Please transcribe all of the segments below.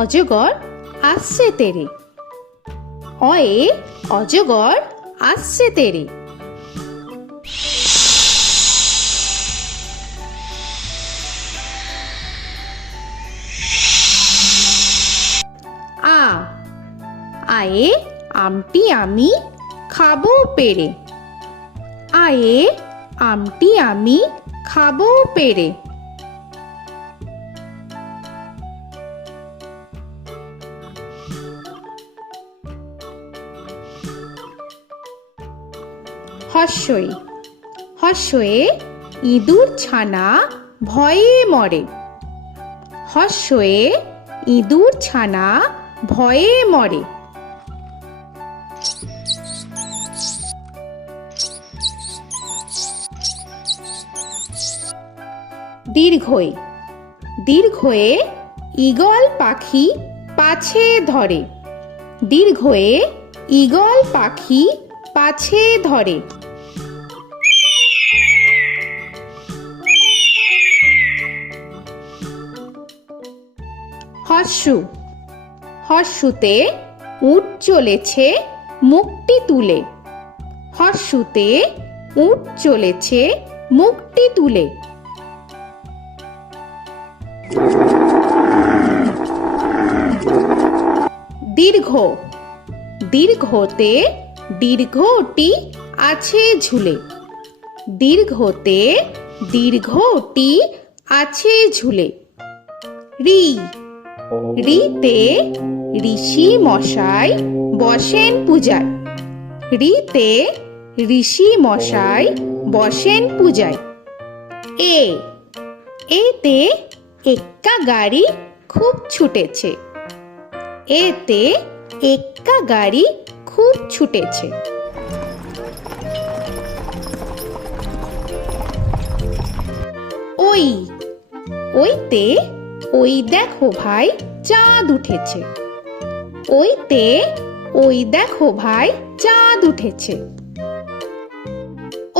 অজগর আসছে তেরে। অয়ে অজগর আসছে তেরে। আ আয়ে আমটি আমি খাবো পেরে। আয়ে আমটি আমি খাবো পেরে। হর্ষই হর্ষয়ে ইঁদুর ছানা ভয়ে মরে। হর্ষয়ে ইঁদুর ছানা ভয়ে মরে। দীর্ঘই দীর্ঘয়ে ঈগল পাখি পাছে ধরে। দীর্ঘয়ে ঈগল পাখি পাছে ধরে। হর্ষু হর্ষুতে উট চলেছে মুখটি তুলে। হর্ষুতে উট চলেছে মুখটি তুলে। দীর্ঘ দীর্ঘতে দীর্ঘটি আছে ঝুলে। দীর্ঘতে দীর্ঘটি আছে ঝুলে। রি রিতে ঋষি মশাই বসেন পূজায়। রিতে ঋষি মশাই বসেন পূজায়। এ এতে এক্কা গাড়ি খুব ছুটেছে। এতে এক্কা গাড়ি খুব ছুটেছে। ওই ওইতে ওই দেখো ভাই চাঁদ উঠেছে। ওইতে ওই দেখো ভাই চাঁদ উঠেছে।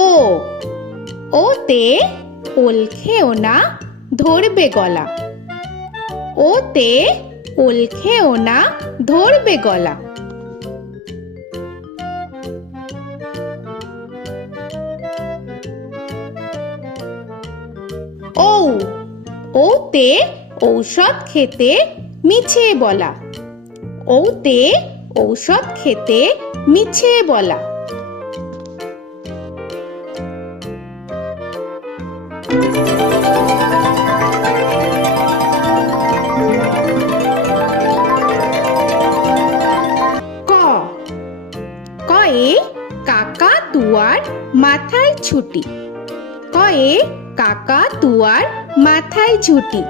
ও ওতে ওল খেও না ধরবে গলা। ওতে ওল খেও না ধরবে গলা। ঔ ওতে ঔষধ খেতে মিছে বলা। ওতে ঔষধ খেতে মিছে বলা। ক কয়ে কাকা তুয়ার মাথায় ছুটি। কয়ে কাকা তুয়ার মাথায় ছুটি।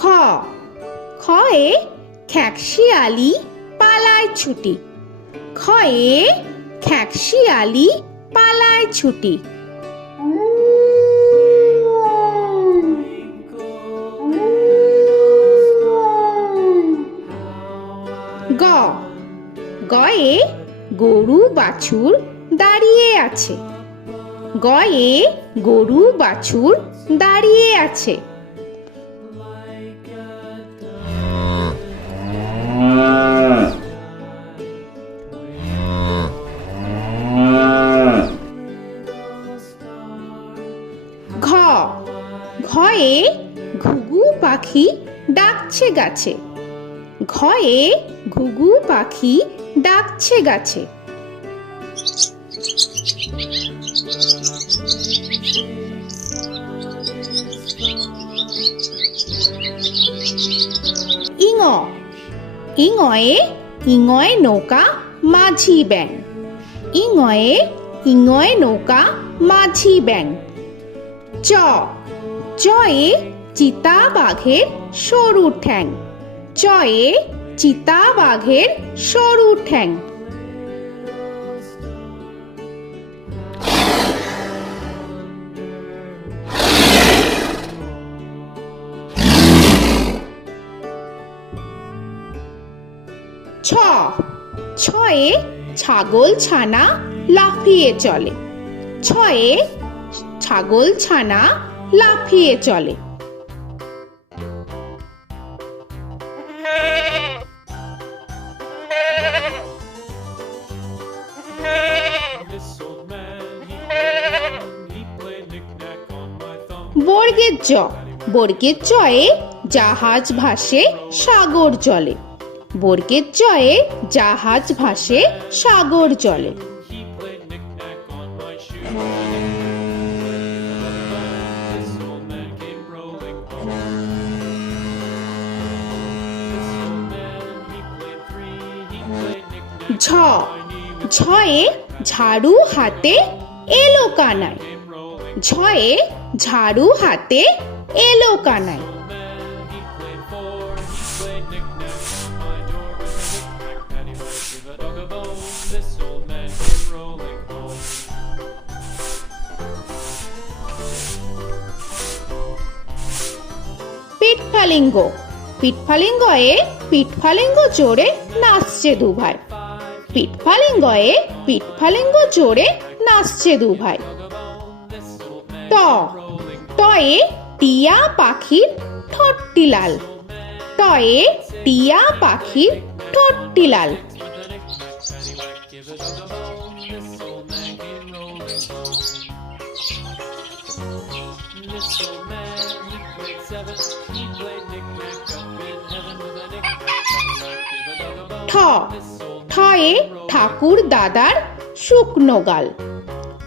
খ খয়ে খ্যাকশিয়ালি পালায় ছুটি। খয়ে খ্যাকশিয়ালি পালায় ছুটি। গ গয়ে গরু বাছুর দাঁড়িয়ে আছে। গয়ে গরু বাছুর দাঁড়িয়ে আছে। ঘ ঘয়ে ঘুঘু পাখি ডাকছে গাছে। ঘয়ে ঘুঘু পাখি ডাকছে গাছে। ইঙ ইঙয়ে ইঙয়ে নৌকা মাঝি ব্যাং। ইঙয়ে ইঙয়ে নৌকা মাঝি ব্যাং। চ চয়ে চিতা বাঘের সরু ঠ্যাং। চয়ে চিতা বাঘের সরু ঠ্যাং। ছ ছয়ে ছাগল ছানা লাফিয়ে চলে। ছয়ে ছাগল ছানা লাফিয়ে চলে। বর্গের জ, বর্গের জয়ে জাহাজ ভাসে সাগর জলে। বর্গের জয়ে জাহাজ ভাসে সাগর জলে। ঝ, ঝয়ে ঝাড়ু হাতে এলো কানাই। ঝয়ে ঝাড়ু হাতে এলো কানাই। পিঠফালিঙ্গ, পিঠফালিঙ্গয়ে পিঠফালিঙ্গ চড়ে নাচছে দুভাই। পিঠফালিঙ্গয়ে পিঠফালিঙ্গ চড়ে নাচছে দুভাই। ট, টয়ে টিয়া পাখির ঠোঁটটি লাল। টয়ে টিয়া পাখির ঠোঁটটি লাল। ঠ, ঠয়ে ঠাকুর দাদার শুকনো গাল।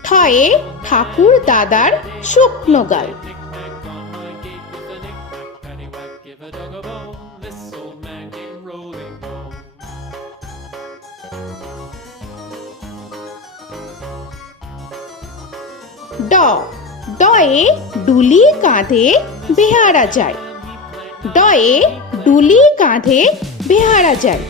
ঠয়ে ঠাকুর দাদার শুকনো গাল। ড, ডয়ে ডুলি কাঁধে বেহারা যায়। ডয়ে ডুলি কাঁধে বেহারা যায়।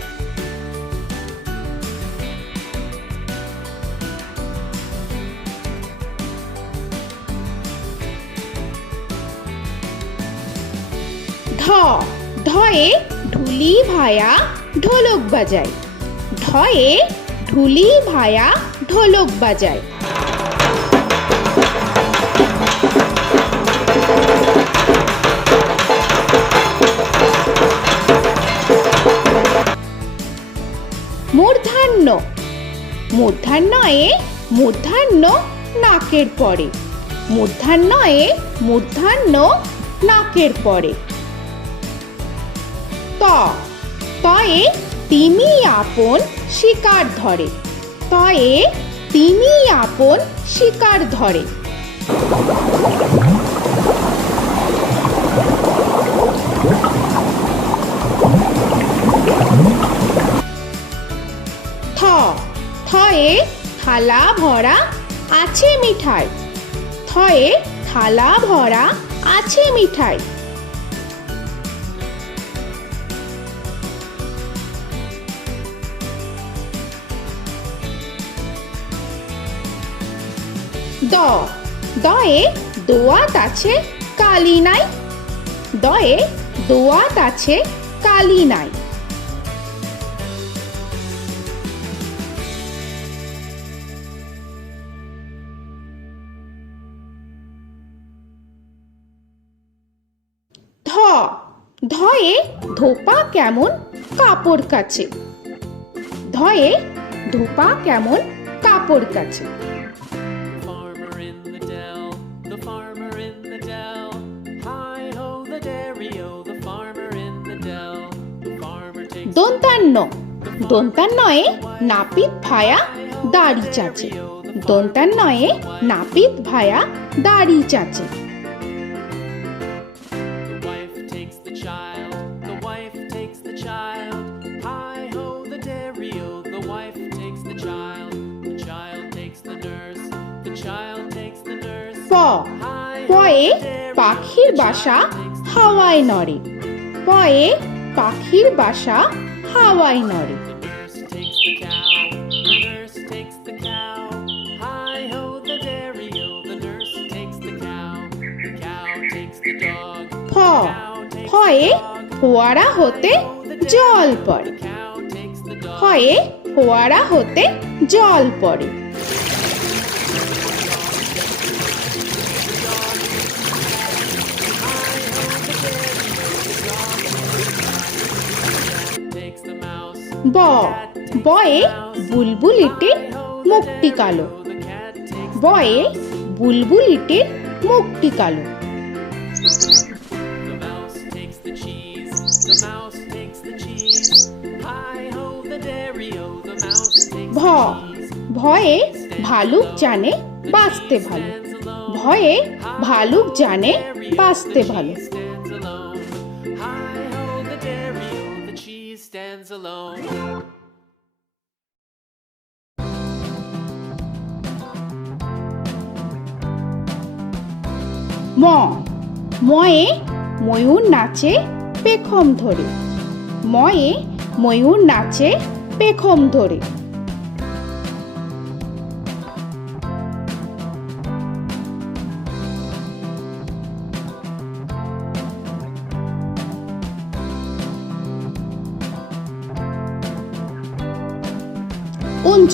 ঢ, ঢয়ে ঢুলি ভায়া ঢোলক বাজায়। ঢয়ে ঢুলি ভায়া ঢোলক বাজায়। মূর্ধন্য, মূর্ধন্যয়ে মূর্ধন্য নাকের পরে। মূর্ধন্যয়ে মূর্ধন্য নাকের পরে। ত, তয়ে তিমি আপন শিকার ধরে। তয়ে তিমি আপন শিকার ধরে। থ, থয়ে থালা ভরা আছে মিঠাই। থয়ে থালা ভরা আছে মিঠাই। দ, দয়ে দোয়াত আছে কালি নাই। দয়ে দোয়াত আছে কালি নাই। ধ, ধয়ে ধোপা কেমন কাপড় কাচে। ধয়ে ধোপা কেমন কাপড় কাচে। দন্তান্ন, দন্তান্নয়ে নাপিত ভায়া দাড়ি চাচে। দন্তান্নয়ে নাপিত ভায়া দাড়ি চাচে। প, পয়ে পাখির বাসা হাওয়ায় নড়ে। পয়ে পাখির বাসা হাওয়ায় নড়ে। ফ, ফয়ে ফোয়ারা হতে জল পড়ে। ফয়ে ফোয়ারা হতে জল পড়ে। ব বয়ে বুলবুলিটির মুখটি কালো। বয়ে বুলবুলিটির মুখটি কালো। ভ ভয়ে ভালুক জানে বাঁচতে ভালো। ভয়ে ভালুক জানে বাঁচতে ভালো। ম ময়ে ময়ূর নাচে পেখম ধরে। ময়ে ময়ূর নাচে পেখম ধরে। উঞ্জ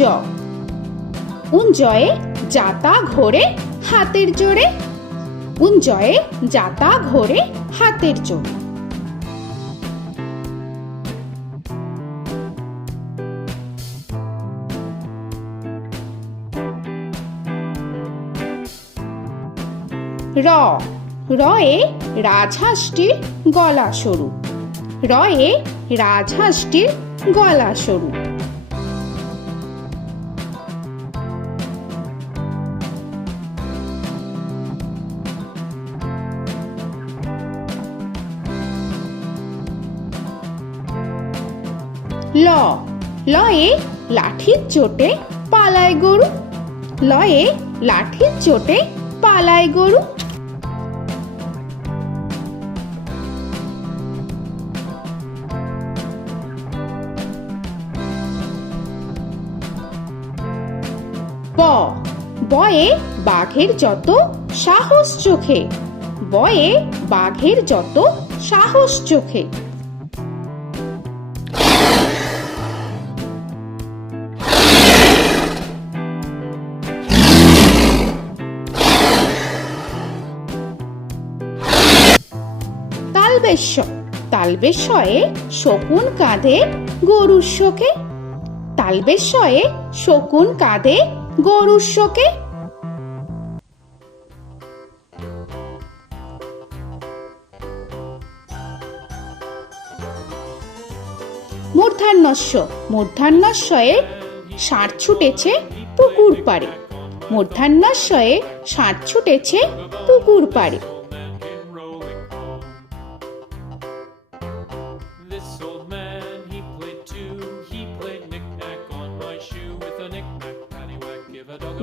উঞ্জয়ে যাতা ঘোরে হাতের জোরে। উঞ্জয়ে যাতা ঘোরে হাতের জোরে। র রয়ে রাজহাঁসটির গলা সরু। রয়ে রাজহাঁসটির গলা সরু। ল লয়ে লাঠির চোটে পালায় গরু। লয়ে লাঠির চোটে পালায় গরু। ব বয়ে বাঘের যত সাহস চোখে। বয়ে বাঘের যত সাহস চোখে। তালবেশ্য তালবেশ্যয়ে শকুন কাঁধে গরুর শোকে। তালবেশ্যয়ে শকুন কাঁধে গরুর শোকে। মূর্ধন্যস্য মূর্ধন্যস্যয়ে ষাঁড় ছুটেছে পুকুর পাড়ে। মূর্ধন্যস্যয়ে ষাঁড় ছুটেছে পুকুর পাড়ে।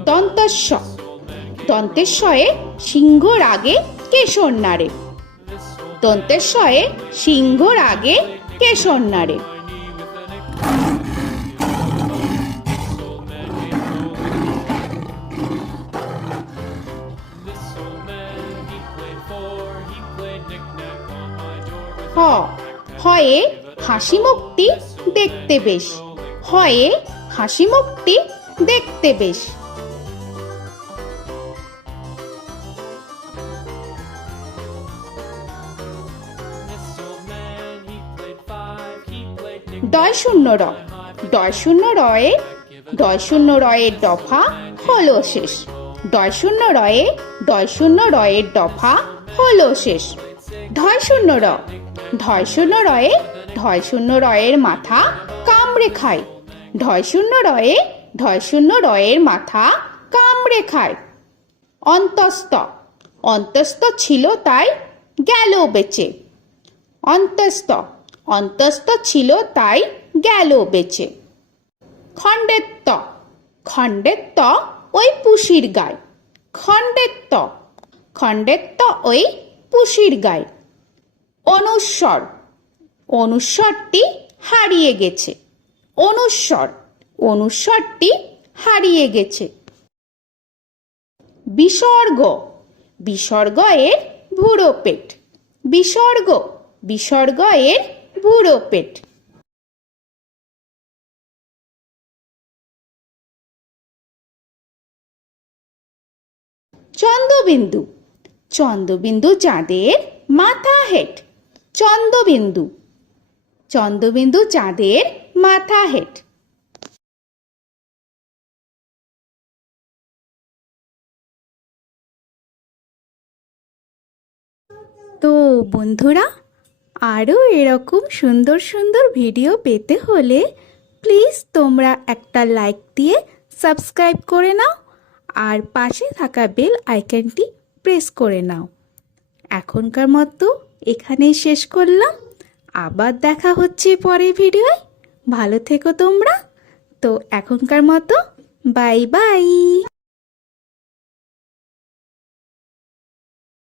দন্তস্ব দন্তেশ্বয়ে সিংহর আগে কেশর নাড়ে। দন্তেশ্বয়ে সিংহর আগে কেশর নাড়ে। হ হয়ে হাসি মুখটি দেখতে বেশ। হয়ে হাসি মুখটি দেখতে বেশ। ডয় শূন্য র ডয় শূন্য রয়ে ডয় শূন্য রয়ের দফা হলো শেষ। ডয় শূন্য রয়ে ডয় শূন্য রয়ের দফা হলো শেষ। ঢয় শূন্য র ঢয় শূন্য রয়ে ঢয় শূন্য রয়ের মাথা কামড়ে খায়। ঢয় শূন্য রয়ে ঢয় শূন্য রয়ের মাথা কামড়ে খায়। অন্তস্থ অন্তস্থ ছিল তাই গেল বেঁচে। অন্তস্থ অন্তস্থ ছিল তাই গেল বেঁচে। খণ্ডেত্ব খণ্ডেত্ব ওই পুষির গায়। খণ্ডেত্ব খণ্ডেত্ব ওই পুষির গায়। অনুস্বর অনুস্বরটি হারিয়ে গেছে। অনুস্বর অনুস্বরটি হারিয়ে গেছে। বিসর্গ বিসর্গ এর ভুরো পেট। বিসর্গ বিসর্গ এর ভুরো পেট। চন্দ্রবিন্দু চন্দ্রবিন্দু চাঁদের মাথা হেট। চন্দ্রবিন্দু চন্দ্রবিন্দু চাঁদের মাথা হেড। তো বন্ধুরা, আরও এরকম সুন্দর সুন্দর ভিডিও পেতে হলে প্লিজ তোমরা একটা লাইক দিয়ে সাবস্ক্রাইব করে নাও আর পাশে থাকা বেল আইকনটি প্রেস করে নাও। এখনকার মতো এখানেই শেষ করলাম, আবার দেখা হচ্ছে পরের ভিডিওয়। ভালো থেকো তোমরা। তো এখনকার মতো বাই বাই।